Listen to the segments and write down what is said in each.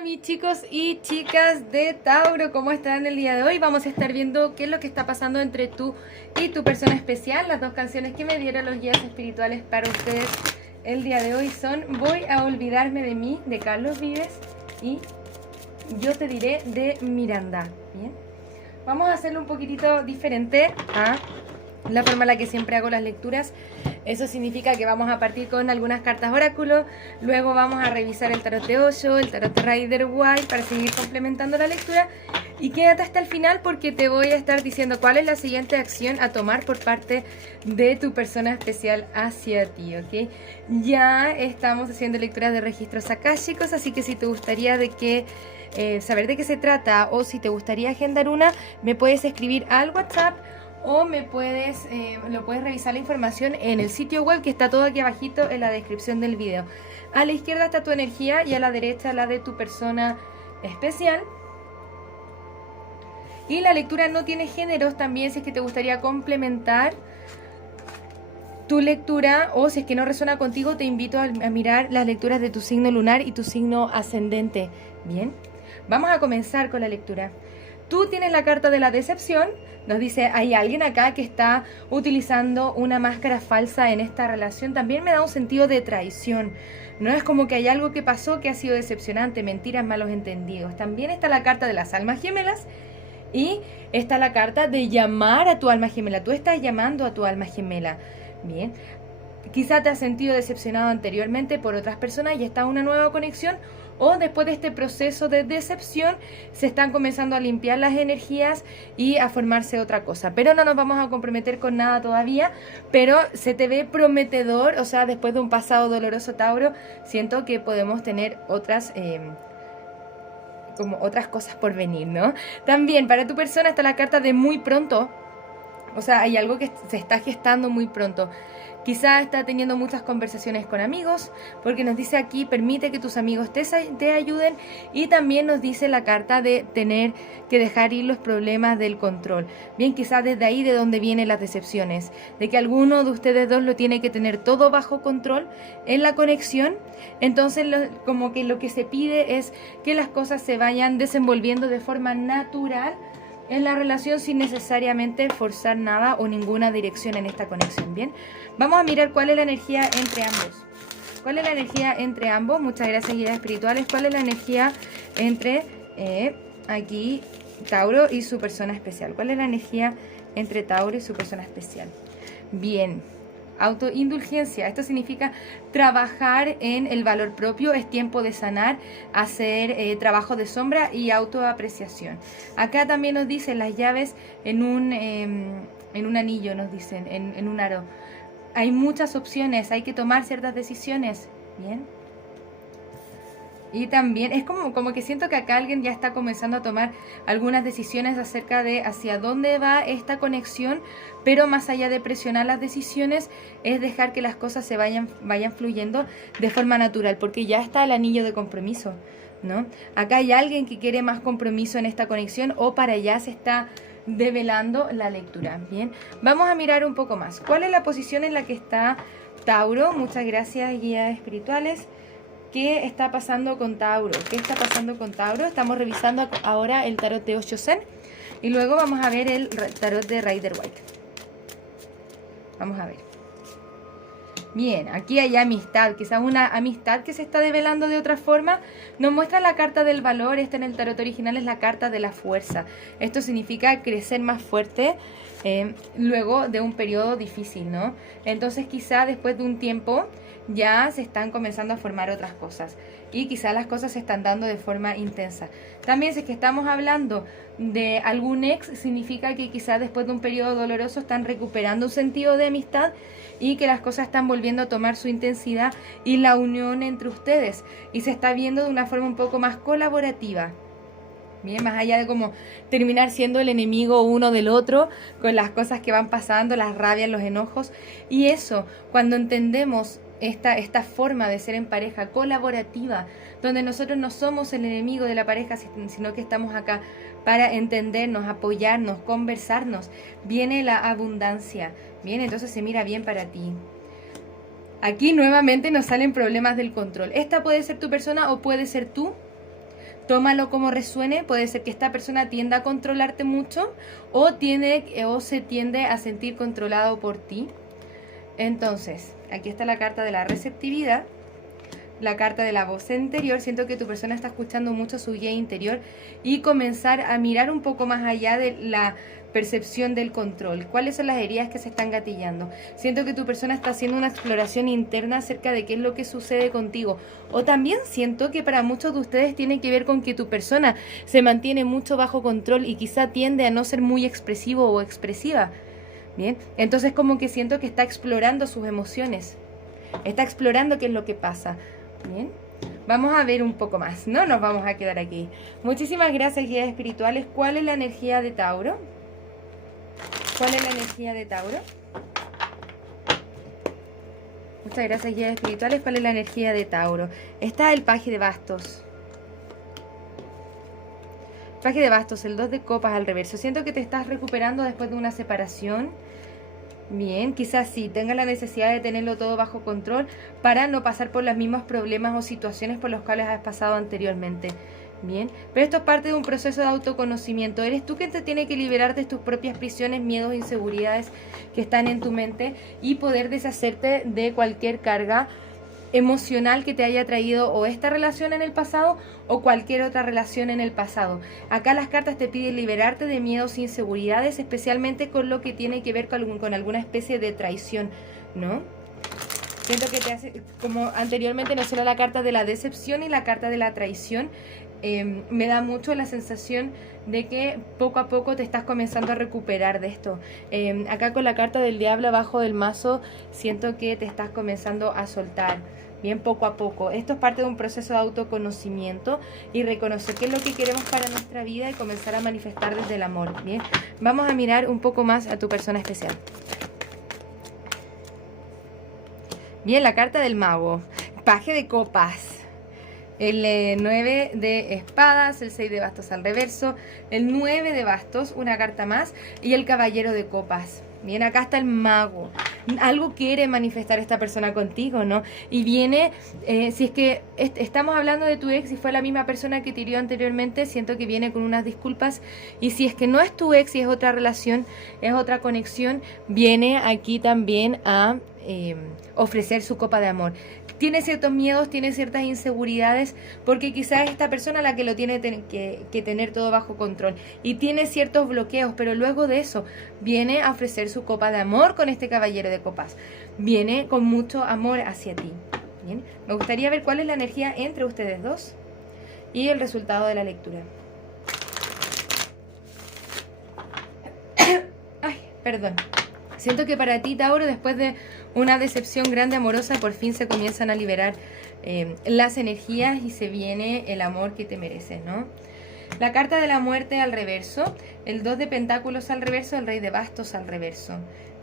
Hola mis chicos y chicas de Tauro, ¿cómo están el día de hoy? Vamos a estar viendo qué es lo que está pasando entre tú y tu persona especial. Las dos canciones que me dieron los guías espirituales para ustedes el día de hoy son Voy a olvidarme de mí, de Carlos Vives, y Yo te diré, de Miranda. Bien, vamos a hacerlo un poquitito diferente a la forma en la que siempre hago las lecturas. Eso significa que vamos a partir con algunas cartas oráculo, luego vamos a revisar el tarot de Osho, el tarot de Rider Waite para seguir complementando la lectura, y quédate hasta el final porque te voy a estar diciendo cuál es la siguiente acción a tomar por parte de tu persona especial hacia ti, ¿ok? Ya estamos haciendo lecturas de registros akáshicos, así que si te gustaría saber de qué se trata o si te gustaría agendar una, me puedes escribir al WhatsApp o lo puedes revisar la información en el sitio web que está todo aquí abajito en la descripción del video. A la izquierda está tu energía y a la derecha la de tu persona especial. Y la lectura no tiene géneros también, si es que te gustaría complementar tu lectura o si es que no resuena contigo, te invito a mirar las lecturas de tu signo lunar y tu signo ascendente. Bien, vamos a comenzar con la lectura. Tú tienes la carta de la decepción. Nos dice, hay alguien acá que está utilizando una máscara falsa en esta relación. También me da un sentido de traición. No es como que hay algo que pasó que ha sido decepcionante, mentiras, malos entendidos. También está la carta de las almas gemelas y está la carta de llamar a tu alma gemela. Tú estás llamando a tu alma gemela. Bien, quizá te has sentido decepcionado anteriormente por otras personas y está una nueva conexión, o después de este proceso de decepción se están comenzando a limpiar las energías y a formarse otra cosa. Pero no nos vamos a comprometer con nada todavía, pero se te ve prometedor, o sea, después de un pasado doloroso, Tauro, siento que podemos tener otras cosas por venir, ¿no? También para tu persona está la carta de muy pronto. O sea, hay algo que se está gestando muy pronto. Quizá está teniendo muchas conversaciones con amigos, porque nos dice aquí, permite que tus amigos te ayuden, y también nos dice la carta de tener que dejar ir los problemas del control. Bien, quizá desde ahí de donde vienen las decepciones, de que alguno de ustedes dos lo tiene que tener todo bajo control en la conexión. Entonces como que lo que se pide es que las cosas se vayan desenvolviendo de forma natural en la relación sin necesariamente forzar nada o ninguna dirección en esta conexión. Bien, vamos a mirar cuál es la energía entre ambos. ¿Cuál es la energía entre ambos? Muchas gracias, guías espirituales. ¿Cuál es la energía entre aquí Tauro y su persona especial? ¿Cuál es la energía entre Tauro y su persona especial? Bien. Autoindulgencia, esto significa trabajar en el valor propio, es tiempo de sanar, hacer trabajo de sombra y autoapreciación. Acá también nos dicen las llaves en un anillo, nos dicen, en un aro. Hay muchas opciones, hay que tomar ciertas decisiones, ¿bien? Y también es como que siento que acá alguien ya está comenzando a tomar algunas decisiones acerca de hacia dónde va esta conexión, pero más allá de presionar las decisiones, es dejar que las cosas se vayan fluyendo de forma natural, porque ya está el anillo de compromiso, ¿no? Acá hay alguien que quiere más compromiso en esta conexión, o para allá se está develando la lectura. Bien, vamos a mirar un poco más. ¿Cuál es la posición en la que está Tauro? Muchas gracias, guías espirituales. ¿Qué está pasando con Tauro? ¿Qué está pasando con Tauro? Estamos revisando ahora el tarot de Osho Zen y luego vamos a ver el tarot de Rider Waite. Vamos a ver. Bien, aquí hay amistad, quizás una amistad que se está develando de otra forma. Nos muestra la carta del valor, esta en el tarot original es la carta de la fuerza. Esto significa crecer más fuerte luego de un periodo difícil, ¿no? Entonces quizá después de un tiempo ya se están comenzando a formar otras cosas y quizá las cosas se están dando de forma intensa. También si es que estamos hablando de algún ex, significa que quizá después de un periodo doloroso están recuperando un sentido de amistad y que las cosas están volviendo a tomar su intensidad y la unión entre ustedes, y se está viendo de una forma un poco más colaborativa. Bien, más allá de como terminar siendo el enemigo uno del otro con las cosas que van pasando, las rabias, los enojos. Y eso, cuando entendemos esta forma de ser en pareja colaborativa, donde nosotros no somos el enemigo de la pareja, sino que estamos acá para entendernos, apoyarnos, conversarnos, viene la abundancia. Bien, entonces se mira bien para ti. Aquí nuevamente nos salen problemas del control. Esta puede ser tu persona o puede ser tú. tómalo como resuene. Puede ser que esta persona tienda a controlarte mucho o se tiende a sentir controlado por ti. Entonces, aquí está la carta de la receptividad, la carta de la voz interior. Siento que tu persona está escuchando mucho su guía interior y comenzar a mirar un poco más allá de la percepción del control. ¿Cuáles son las heridas que se están gatillando? Siento que tu persona está haciendo una exploración interna acerca de qué es lo que sucede contigo. O también siento que para muchos de ustedes tiene que ver con que tu persona se mantiene mucho bajo control y quizá tiende a no ser muy expresivo o expresiva. Bien, entonces como que siento que está explorando sus emociones. Está explorando qué es lo que pasa. Bien, vamos a ver un poco más. No nos vamos a quedar aquí. Muchísimas gracias, guías espirituales. ¿Cuál es la energía de Tauro? ¿Cuál es la energía de Tauro? Muchas gracias, guías espirituales. ¿Cuál es la energía de Tauro? Está el paje de bastos. Paje de bastos, el 2 de copas al reverso. Siento que te estás recuperando después de una separación. Bien, quizás sí, tengas la necesidad de tenerlo todo bajo control para no pasar por los mismos problemas o situaciones por los cuales has pasado anteriormente. Bien, pero esto es parte de un proceso de autoconocimiento. Eres tú quien te tiene que liberar de tus propias prisiones, miedos, inseguridades que están en tu mente y poder deshacerte de cualquier carga emocional que te haya traído o esta relación en el pasado o cualquier otra relación en el pasado. Acá las cartas te piden liberarte de miedos e inseguridades, especialmente con lo que tiene que ver con alguna especie de traición, ¿no? Siento que te hace, como anteriormente no solo la carta de la decepción y la carta de la traición, me da mucho la sensación de que poco a poco te estás comenzando a recuperar de esto. Acá con la carta del diablo abajo del mazo, siento que te estás comenzando a soltar. Bien, poco a poco. Esto es parte de un proceso de autoconocimiento y reconocer qué es lo que queremos para nuestra vida y comenzar a manifestar desde el amor. Bien, vamos a mirar un poco más a tu persona especial. Bien, la carta del mago, paje de copas, el 9 de espadas, el 6 de bastos al reverso, el 9 de bastos, una carta más, y el caballero de copas. Bien, acá está el mago. Algo quiere manifestar esta persona contigo, ¿no? Y viene, si es que estamos hablando de tu ex y fue la misma persona que te hirió anteriormente, siento que viene con unas disculpas. Y si es que no es tu ex y es otra relación, es otra conexión, viene aquí también a ofrecer su copa de amor. Tiene ciertos miedos, tiene ciertas inseguridades, porque quizás es esta persona la que lo tiene que tener todo bajo control y tiene ciertos bloqueos, pero luego de eso viene a ofrecer su copa de amor con este caballero de copas. Viene con mucho amor hacia ti. Bien, me gustaría ver cuál es la energía entre ustedes dos y el resultado de la lectura. Ay, perdón. Siento que para ti, Tauro, después de una decepción grande amorosa, por fin se comienzan a liberar las energías y se viene el amor que te mereces, ¿no? La carta de la muerte al reverso, el 2 de pentáculos al reverso, el rey de bastos al reverso.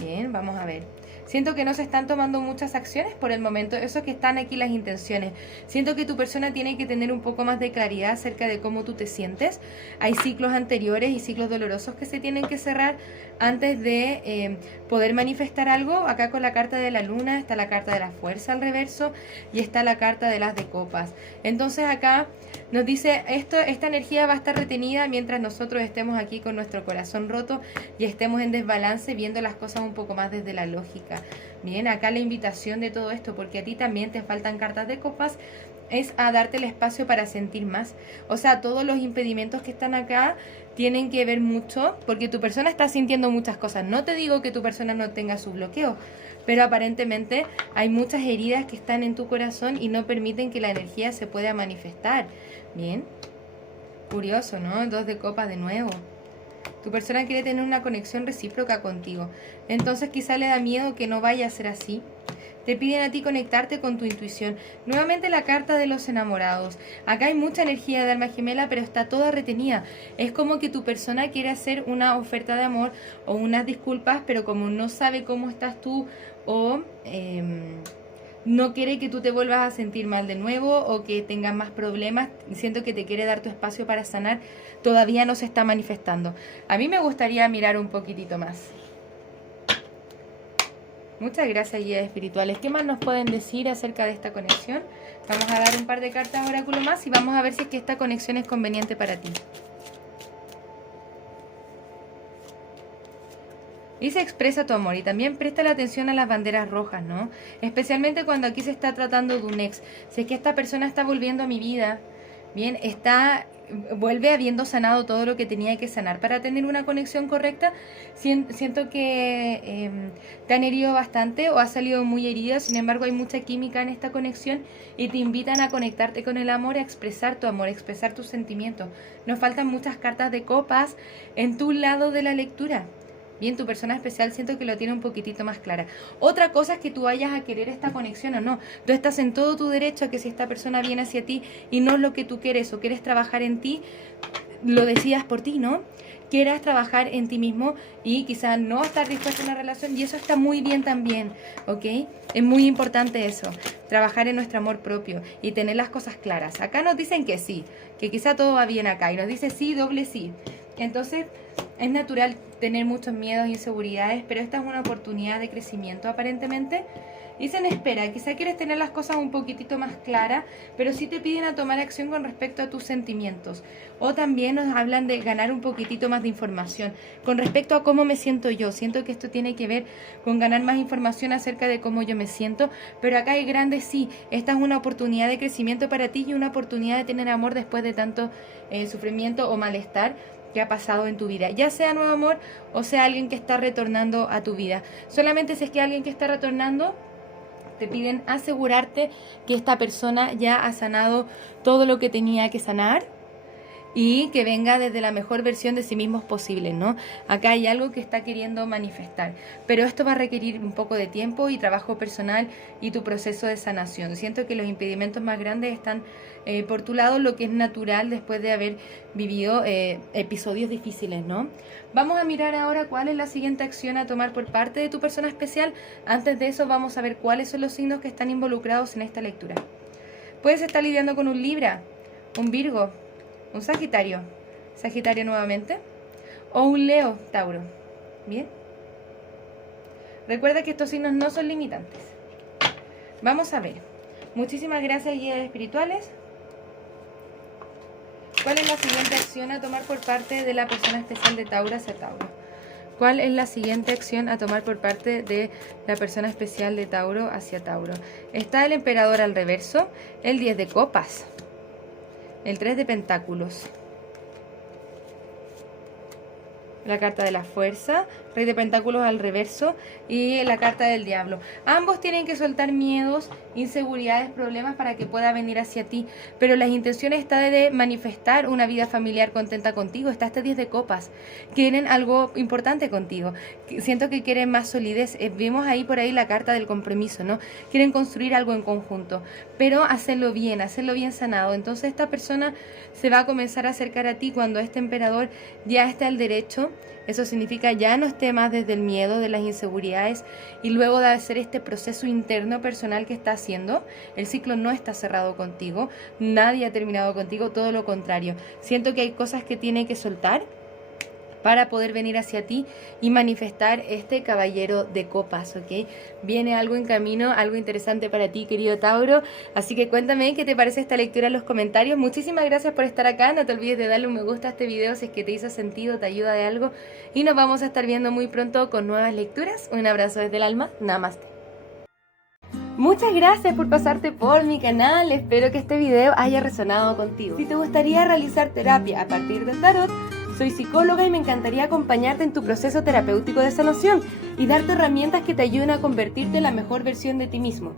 Bien, vamos a ver. Siento que no se están tomando muchas acciones por el momento. Eso que están aquí las intenciones. Siento que tu persona tiene que tener un poco más de claridad acerca de cómo tú te sientes. Hay ciclos anteriores y ciclos dolorosos que se tienen que cerrar antes de poder manifestar algo. Acá con la carta de la luna está la carta de la fuerza al reverso y está la carta de las de copas. Entonces acá nos dice, esta energía va a estar retenida mientras nosotros estemos aquí con nuestro corazón roto y estemos en desbalance, viendo las cosas un poco más desde la lógica. Bien, acá la invitación de todo esto, porque a ti también te faltan cartas de copas, es a darte el espacio para sentir más. O sea, todos los impedimentos que están acá tienen que ver mucho, porque tu persona está sintiendo muchas cosas. No te digo que tu persona no tenga su bloqueo, pero aparentemente hay muchas heridas que están en tu corazón y no permiten que la energía se pueda manifestar. Bien, curioso, ¿no? 2 de copas de nuevo. Tu persona quiere tener una conexión recíproca contigo. Entonces quizá le da miedo que no vaya a ser así. Te piden a ti conectarte con tu intuición. Nuevamente la carta de los enamorados. Acá hay mucha energía de alma gemela, pero está toda retenida. Es como que tu persona quiere hacer una oferta de amor o unas disculpas, pero como no sabe cómo estás tú o no quiere que tú te vuelvas a sentir mal de nuevo o que tengas más problemas, siento que te quiere dar tu espacio para sanar, todavía no se está manifestando. A mí me gustaría mirar un poquitito más. Muchas gracias, guías espirituales. ¿Qué más nos pueden decir acerca de esta conexión? Vamos a dar un par de cartas oráculo más y vamos a ver si es que esta conexión es conveniente para ti. Dice expresa tu amor y también presta la atención a las banderas rojas, ¿no? Especialmente cuando aquí se está tratando de un ex. Si es que esta persona está volviendo a mi vida, bien, vuelve habiendo sanado todo lo que tenía que sanar para tener una conexión correcta. Siento que te han herido bastante o has salido muy herida, sin embargo hay mucha química en esta conexión y te invitan a conectarte con el amor, a expresar tu amor, a expresar tus sentimientos. Nos faltan muchas cartas de copas en tu lado de la lectura. Bien, tu persona especial siento que lo tiene un poquitito más clara. Otra cosa es que tú vayas a querer esta conexión o no. Tú estás en todo tu derecho a que si esta persona viene hacia ti y no es lo que tú quieres o quieres trabajar en ti, lo decidas por ti, ¿no? Quieras trabajar en ti mismo y quizás no estar dispuesto a una relación, y eso está muy bien también, ¿ok? Es muy importante eso, trabajar en nuestro amor propio y tener las cosas claras. Acá nos dicen que sí, que quizá todo va bien acá, y nos dice sí, doble sí. Entonces, es natural tener muchos miedos e inseguridades, pero esta es una oportunidad de crecimiento aparentemente. Dicen espera, quizá quieres tener las cosas un poquitito más claras, pero sí te piden a tomar acción con respecto a tus sentimientos. O también nos hablan de ganar un poquitito más de información con respecto a cómo me siento yo. Siento que esto tiene que ver con ganar más información acerca de cómo yo me siento, pero acá hay grandes sí. Esta es una oportunidad de crecimiento para ti y una oportunidad de tener amor después de tanto sufrimiento o malestar que ha pasado en tu vida, ya sea nuevo amor o sea alguien que está retornando a tu vida. Solamente si es que alguien que está retornando, te piden asegurarte que esta persona ya ha sanado todo lo que tenía que sanar y que venga desde la mejor versión de sí mismos posible, ¿no? Acá hay algo que está queriendo manifestar, pero esto va a requerir un poco de tiempo y trabajo personal y tu proceso de sanación. Siento que los impedimentos más grandes están por tu lado, lo que es natural después de haber vivido episodios difíciles, ¿no? Vamos a mirar ahora cuál es la siguiente acción a tomar por parte de tu persona especial. Antes de eso vamos a ver cuáles son los signos que están involucrados en esta lectura. Puedes estar lidiando con un Libra, un Virgo, un Sagitario nuevamente, o un Leo, Tauro. Bien, recuerda que estos signos no son limitantes. Vamos a ver. Muchísimas gracias, guías espirituales. ¿Cuál es la siguiente acción a tomar por parte de la persona especial de Tauro hacia Tauro? ¿Cuál es la siguiente acción a tomar por parte de la persona especial de Tauro hacia Tauro? Está el emperador al reverso, el 10 de copas, el 3 de pentáculos, la carta de la fuerza, rey de pentáculos al reverso y la carta del diablo. Ambos tienen que soltar miedos, inseguridades, problemas para que pueda venir hacia ti, pero las intenciones están de manifestar una vida familiar contenta contigo. Está este 10 de copas, quieren algo importante contigo, siento que quieren más solidez. Vemos ahí por ahí la carta del compromiso, ¿no? Quieren construir algo en conjunto, pero hacerlo bien sanado. Entonces esta persona se va a comenzar a acercar a ti cuando este emperador ya esté al derecho. Eso significa ya no esté más desde el miedo, de las inseguridades, y luego de hacer este proceso interno personal que está haciendo, el ciclo no está cerrado contigo, nadie ha terminado contigo, todo lo contrario. Siento que hay cosas que tiene que soltar para poder venir hacia ti y manifestar este caballero de copas, ¿ok? Viene algo en camino, algo interesante para ti, querido Tauro, así que cuéntame qué te parece esta lectura en los comentarios. Muchísimas gracias por estar acá, no te olvides de darle un me gusta a este video si es que te hizo sentido, te ayuda de algo, y nos vamos a estar viendo muy pronto con nuevas lecturas. Un abrazo desde el alma, namaste. Muchas gracias por pasarte por mi canal, espero que este video haya resonado contigo. Si te gustaría realizar terapia a partir del tarot, soy psicóloga y me encantaría acompañarte en tu proceso terapéutico de sanación y darte herramientas que te ayuden a convertirte en la mejor versión de ti mismo.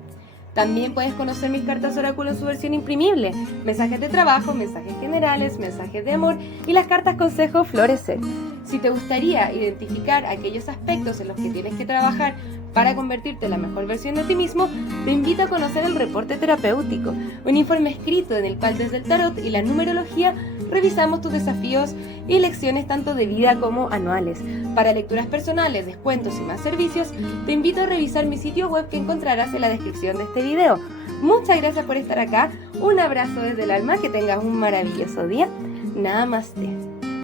También puedes conocer mis cartas oráculo en su versión imprimible, mensajes de trabajo, mensajes generales, mensajes de amor y las cartas consejo florecer. Si te gustaría identificar aquellos aspectos en los que tienes que trabajar para convertirte en la mejor versión de ti mismo, te invito a conocer el reporte terapéutico, un informe escrito en el cual desde el tarot y la numerología revisamos tus desafíos y lecciones tanto de vida como anuales. Para lecturas personales, descuentos y más servicios, te invito a revisar mi sitio web que encontrarás en la descripción de este video. Muchas gracias por estar acá, un abrazo desde el alma, que tengas un maravilloso día. Namaste.